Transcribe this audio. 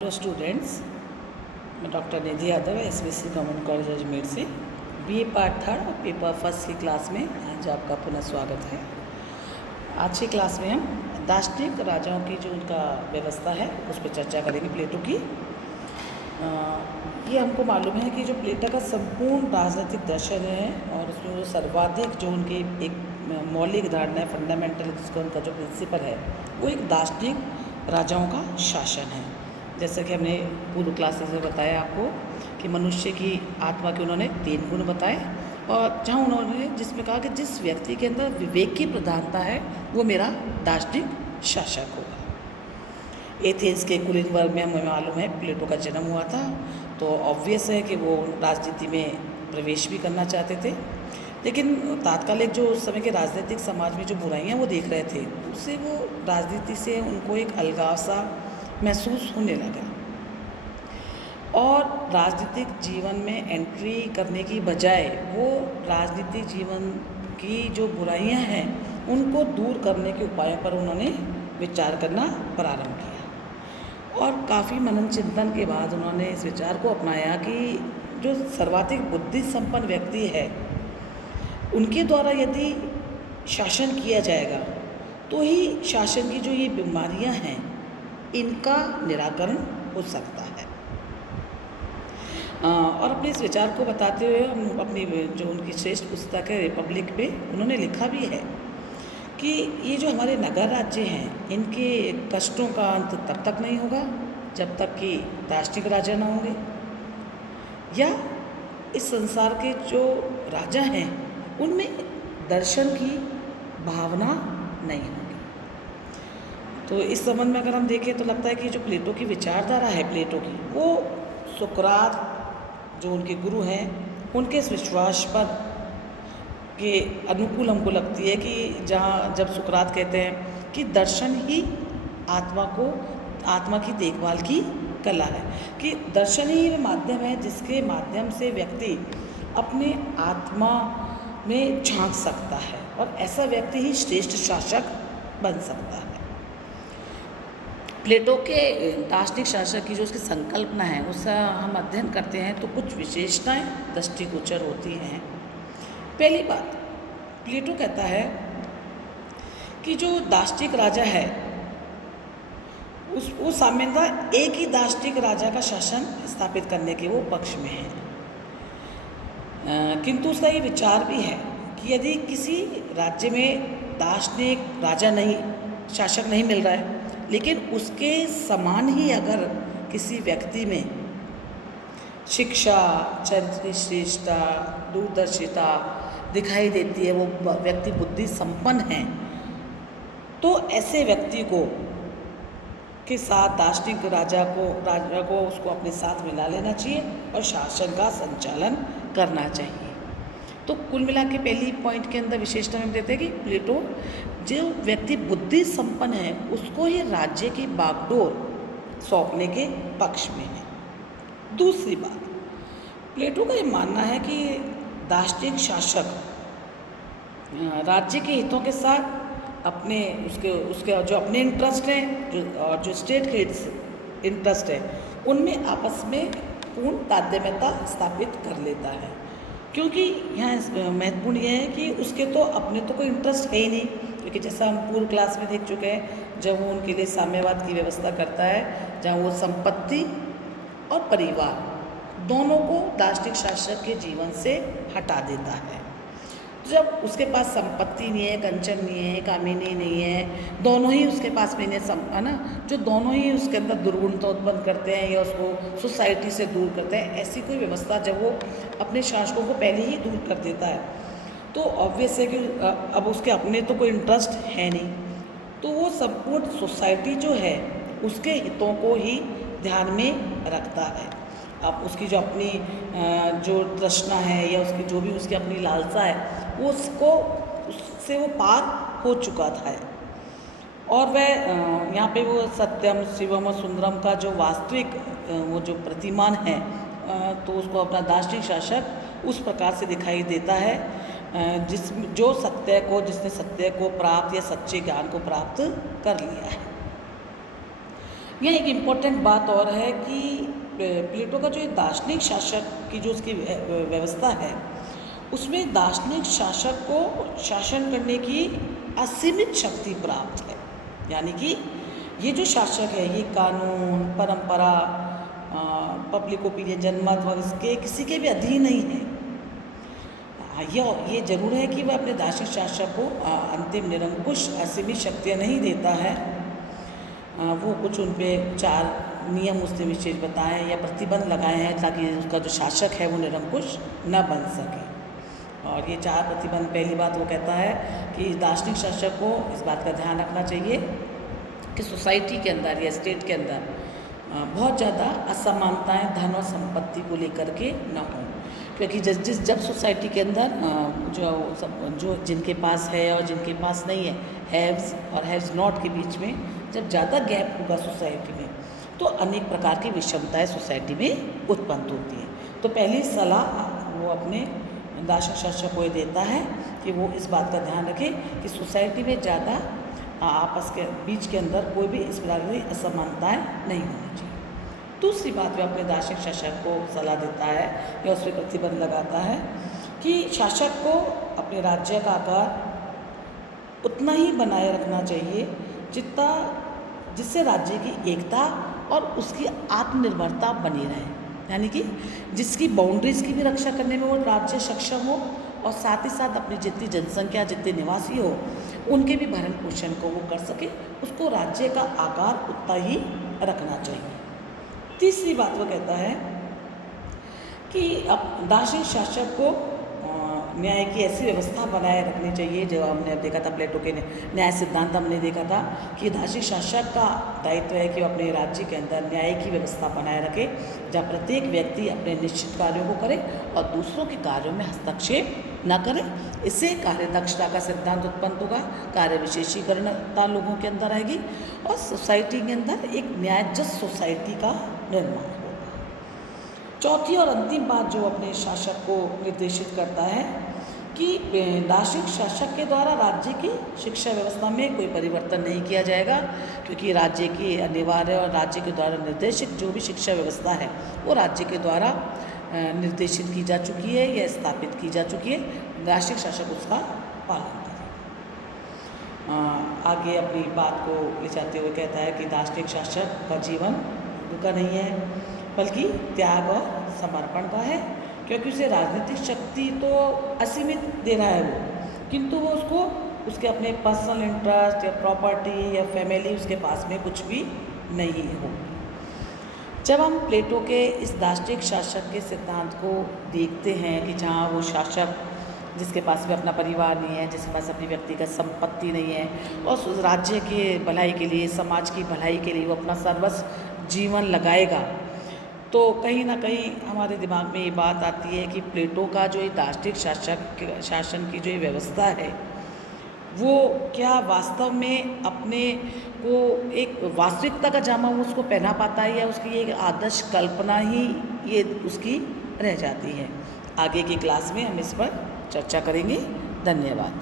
Hello students, मैं doctor Nidhi Yadav SBC government college Ajmer से BA part third और पेपर फर्स्ट की क्लास में आज आपका पुनः स्वागत है। आज की क्लास में हम दार्शनिक राजाओं की जो उनका व्यवस्था है उस पर चर्चा करेंगे। प्लेटो की ये हमको मालूम है कि जो प्लेटो का संपूर्ण राजनीतिक दर्शन है और उसमें जो सर्वाधिक जो उनकी एक मौलिक धारणा है, फंडामेंटल जिसका उनका जो प्रिंसिपल है वो एक दार्शनिक राजाओं का शासन है। जैसा कि हमने पूर्व क्लासेस में बताया आपको कि मनुष्य की आत्मा के उन्होंने 3 गुण बताए और जहाँ उन्होंने जिसमें कहा कि जिस व्यक्ति के अंदर विवेक की प्रधानता है वो मेरा दार्शनिक शासक होगा। एथेंस के कुलीन वर्ग में हमें मालूम है प्लेटो का जन्म हुआ था, तो ऑब्वियस है कि वो राजनीति में प्रवेश भी करना चाहते थे, लेकिन तात्कालिक जो उस समय के राजनीतिक समाज में जो बुराइयाँ वो देख रहे थे उससे वो राजनीति से उनको एक अलगाव सा महसूस होने लगा और राजनीतिक जीवन में एंट्री करने की बजाय वो राजनीतिक जीवन की जो बुराइयां हैं उनको दूर करने के उपायों पर उन्होंने विचार करना प्रारंभ किया और काफ़ी मनन चिंतन के बाद उन्होंने इस विचार को अपनाया कि जो सर्वाधिक बुद्धि संपन्न व्यक्ति है उनके द्वारा यदि शासन किया जाएगा तो ही शासन की जो ये बीमारियां हैं इनका निराकरण हो सकता है। और अपने इस विचार को बताते हुए हम अपनी जो उनकी श्रेष्ठ पुस्तक है रिपब्लिक पे उन्होंने लिखा भी है कि ये जो हमारे नगर राज्य हैं इनके कष्टों का अंत तब तक नहीं होगा जब तक कि दार्शनिक राजा ना होंगे या इस संसार के जो राजा हैं उनमें दर्शन की भावना नहीं होगी। तो इस संबंध में अगर हम देखें तो लगता है कि जो प्लेटो की विचारधारा है प्लेटो की वो सुकरात जो उनके गुरु हैं उनके इस विश्वास पर के अनुकूल हमको लगती है कि जहाँ जब सुकरात कहते हैं कि दर्शन ही आत्मा की देखभाल की कला है, कि दर्शन ही वो माध्यम है जिसके माध्यम से व्यक्ति अपने आत्मा में झांक सकता है और ऐसा व्यक्ति ही श्रेष्ठ शासक बन सकता है। प्लेटो के दार्शनिक शासक की जो उसकी संकल्पना है उसका हम अध्ययन करते हैं तो कुछ विशेषताएं दृष्टिगोचर होती हैं। पहली बात, प्लेटो कहता है कि जो दार्शनिक राजा है वो सामान्यतः एक ही दार्शनिक राजा का शासन स्थापित करने के वो पक्ष में है, किंतु उसका ये विचार भी है कि यदि किसी राज्य में दार्शनिक राजा नहीं शासक नहीं मिल रहा है लेकिन उसके समान ही अगर किसी व्यक्ति में शिक्षा, चरित्र श्रेष्ठता, दूरदर्शिता दिखाई देती है, वो व्यक्ति बुद्धि संपन्न है, तो ऐसे व्यक्ति को के साथ दार्शनिक राजा को उसको अपने साथ मिला लेना चाहिए और शासन का संचालन करना चाहिए। तो कुल मिला के पहली पॉइंट के अंदर विशेषता हम देते हैं कि प्लेटो जो व्यक्ति बुद्धि संपन्न है उसको ही राज्य की बागडोर सौंपने के पक्ष में है। दूसरी बात, प्लेटो का ये मानना है कि दार्शनिक शासक राज्य के हितों के साथ अपने उसके जो अपने इंटरेस्ट हैं और जो स्टेट के इंटरेस्ट है उनमें आपस में पूर्ण तादात्म्यता स्थापित कर लेता है, क्योंकि यहाँ महत्वपूर्ण यह है कि उसके तो अपने तो कोई इंटरेस्ट है ही नहीं, क्योंकि जैसा हम पूर्व क्लास में देख चुके हैं जब वो उनके लिए साम्यवाद की व्यवस्था करता है जहाँ वो संपत्ति और परिवार दोनों को दार्शनिक शासक के जीवन से हटा देता है। जब उसके पास संपत्ति नहीं है, कंचन नहीं है, कामिनी नहीं है, दोनों ही उसके पास में है ना, जो दोनों ही उसके अंदर दुर्गुणता उत्पन्न करते हैं या उसको सोसाइटी से दूर करते हैं, ऐसी कोई व्यवस्था जब वो अपने शासकों को पहले ही दूर कर देता है तो ऑब्वियस है कि अब उसके अपने तो कोई इंटरेस्ट है नहीं, तो वो संपूर्ण सोसाइटी जो है उसके हितों को ही ध्यान में रखता है। अब उसकी जो अपनी जो तृष्णा है या उसकी जो भी उसकी अपनी लालसा है वो उससे वो पार हो चुका था और वह यहाँ पे वो सत्यम शिवम और सुंदरम का जो वास्तविक वो जो प्रतिमान है तो उसको अपना दार्शनिक शासक उस प्रकार से दिखाई देता है जिसने सत्य को प्राप्त या सच्चे ज्ञान को प्राप्त कर लिया है। यहाँ एक इम्पोर्टेंट बात और है कि प्लेटो का जो ये दार्शनिक शासक की जो उसकी व्यवस्था है, उसमें दार्शनिक शासक को शासन करने की असीमित शक्ति प्राप्त है। यानी कि ये जो शासक है ये कानून, परंपरा, पब्लिक ओपिनियन, जनमत और इसके किसी के भी अधीन नहीं है। हाँ, ये जरूर है कि वह अपने दार्शनिक शासक को अंतिम निरंकुश असीमित शक्तियाँ नहीं देता है। वो कुछ उन पे 4 नियम उसने विशेष बताए या प्रतिबंध लगाए हैं ताकि उसका जो शासक है वो निरंकुश न बन सके। और ये 4 प्रतिबंध, पहली बात वो कहता है कि दार्शनिक शासक को इस बात का ध्यान रखना चाहिए कि सोसाइटी के अंदर या स्टेट के अंदर बहुत ज़्यादा असमानताएं धन और संपत्ति को लेकर के न हों, क्योंकि जब सोसाइटी के अंदर जो जिनके पास है और जिनके पास नहीं है, हैव्स और हैव्स नॉट के बीच में जब ज़्यादा गैप होगा सोसाइटी में, तो अनेक प्रकार की विषमताएं सोसाइटी में उत्पन्न होती हैं। तो पहली सलाह वो अपने दार्शनिक शासक को ये देता है कि वो इस बात का ध्यान रखे कि सोसाइटी में ज़्यादा आपस के बीच के अंदर कोई भी इस प्रकार की असमानताएँ नहीं होनी चाहिए। दूसरी बात वह अपने दार्शनिक शासक को सलाह देता है या उस पर प्रतिबंध लगाता है कि शासक को अपने राज्य का आकार उतना ही बनाए रखना चाहिए जिससे राज्य की एकता और उसकी आत्मनिर्भरता बनी रहे। यानी कि जिसकी बाउंड्रीज की भी रक्षा करने में वो राज्य सक्षम हो और साथ ही साथ अपनी जितनी जनसंख्या, जितने निवासी हो, उनके भी भरण पोषण को वो कर सके, उसको राज्य का आकार उतना ही रखना चाहिए। तीसरी बात वो कहता है कि अब दार्शनिक शासक को न्याय की ऐसी व्यवस्था बनाए रखनी चाहिए, जो हमने अब देखा था प्लेटो के न्याय सिद्धांत हमने देखा था कि दार्शनिक शासक का दायित्व है कि वो अपने राज्य के अंदर न्याय की व्यवस्था बनाए रखे, जहाँ प्रत्येक व्यक्ति अपने निश्चित कार्यों को करे और दूसरों के कार्यों में हस्तक्षेप न करे। इससे कार्य दक्षता का सिद्धांत उत्पन्न होगा, कार्य विशेषीकरणता लोगों के अंदर आएगी और सोसाइटी के अंदर एक न्यायजस सोसाइटी का निर्माण होगा। चौथी और अंतिम बात जो अपने शासक को निर्देशित करता है कि दार्शनिक शासक के द्वारा राज्य की शिक्षा व्यवस्था में कोई परिवर्तन नहीं किया जाएगा, क्योंकि राज्य की अनिवार्य और राज्य के द्वारा निर्देशित जो भी शिक्षा व्यवस्था है वो राज्य के द्वारा निर्देशित की जा चुकी है या स्थापित की जा चुकी है। दार्शनिक शासक उसका पालन करें। आगे अपनी बात को ले जाते हुए कहता है कि दार्शनिक शासक का जीवन रुका नहीं है बल्कि त्याग और समर्पण का है, क्योंकि उसे राजनीतिक शक्ति तो असीमित दे रहा है वो, किंतु वो उसको उसके अपने पर्सनल इंटरेस्ट या प्रॉपर्टी या फैमिली उसके पास में कुछ भी नहीं हो। जब हम प्लेटो के इस दार्शनिक शासक के सिद्धांत को देखते हैं कि जहाँ वो शासक जिसके पास में अपना परिवार नहीं है, जिसके पास अपनी व्यक्तिगत संपत्ति नहीं है और उस राज्य के भलाई के लिए, समाज की भलाई के लिए वो अपना सर्वस्व जीवन लगाएगा, तो कहीं ना कहीं हमारे दिमाग में ये बात आती है कि प्लेटो का जो ये दार्शनिक शासन की जो ये व्यवस्था है वो क्या वास्तव में अपने को एक वास्तविकता का जामा वो उसको पहना पाता है या उसकी एक आदर्श कल्पना ही ये उसकी रह जाती है। आगे की क्लास में हम इस पर चर्चा करेंगे। धन्यवाद।